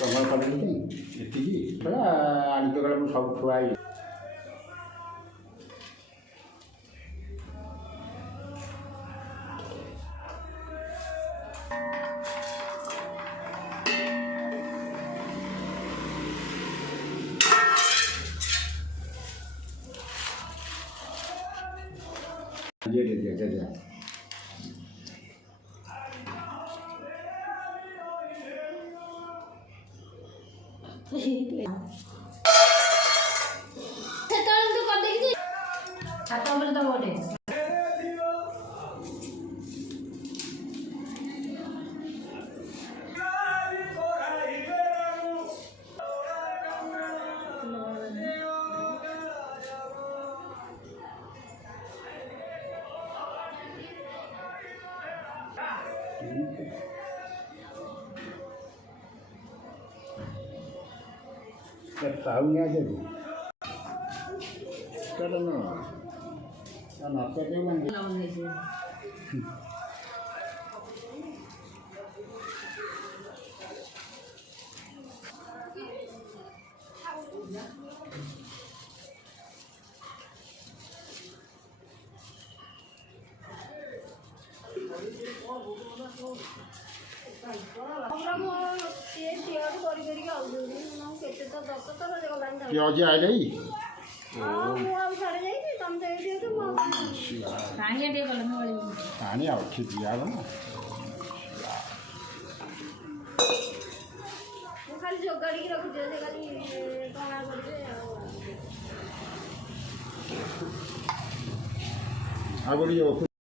कमल पड़े ये आनी तो सब खुआई दे tahunya aja bu karena apa dia mang पियाज आए पानी आओ दिया ना